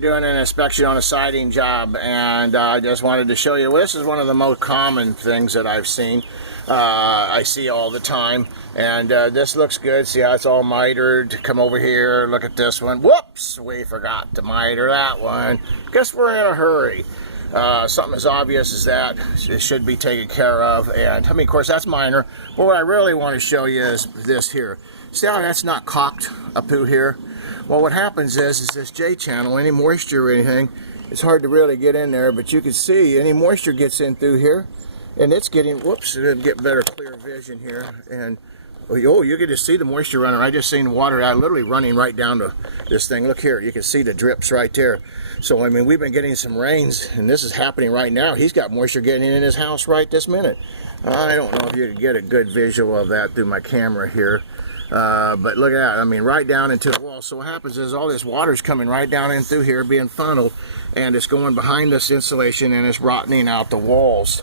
Doing an inspection on a siding job, and I just wanted to show you, well, this is one of the most common things that I've seen. I see all the time, and this looks good. See how it's all mitered. Come over here, look at this one. Whoops, we forgot to miter that one. Guess we're in a hurry. Something as obvious as that, it should be taken care of. And I mean, of course, that's minor, but what I really want to show you is this here. See how that's not caulked up through here? Well, what happens is this J channel, any moisture or anything, it's hard to really get in there, but you can see any moisture gets in through here, and it's getting, whoops, it'll get better clear vision here, and oh, you can just see the moisture running. I just seen the water literally running right down to this thing. Look here, you can see the drips right there. So I mean, we've been getting some rains, and this is happening right now. He's got moisture getting in his house right this minute. I don't know if you can get a good visual of that through my camera here. But look at that, I mean, right down into the wall. So what happens is all this water's coming right down in through here, being funneled, and it's going behind this insulation, and it's rotting out the walls.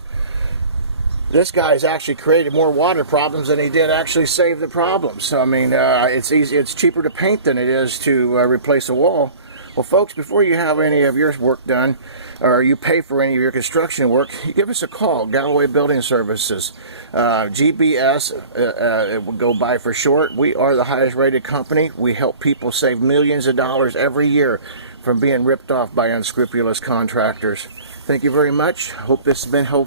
This guy's actually created more water problems than he did actually save the problems. So I mean, it's cheaper to paint than it is to replace a wall. Well, folks, before you have any of your work done, or you pay for any of your construction work, you give us a call. Galloway Building Services, GBS, it will go by for short. We are the highest rated company. We help people save millions of dollars every year from being ripped off by unscrupulous contractors. Thank you very much. Hope this has been helpful.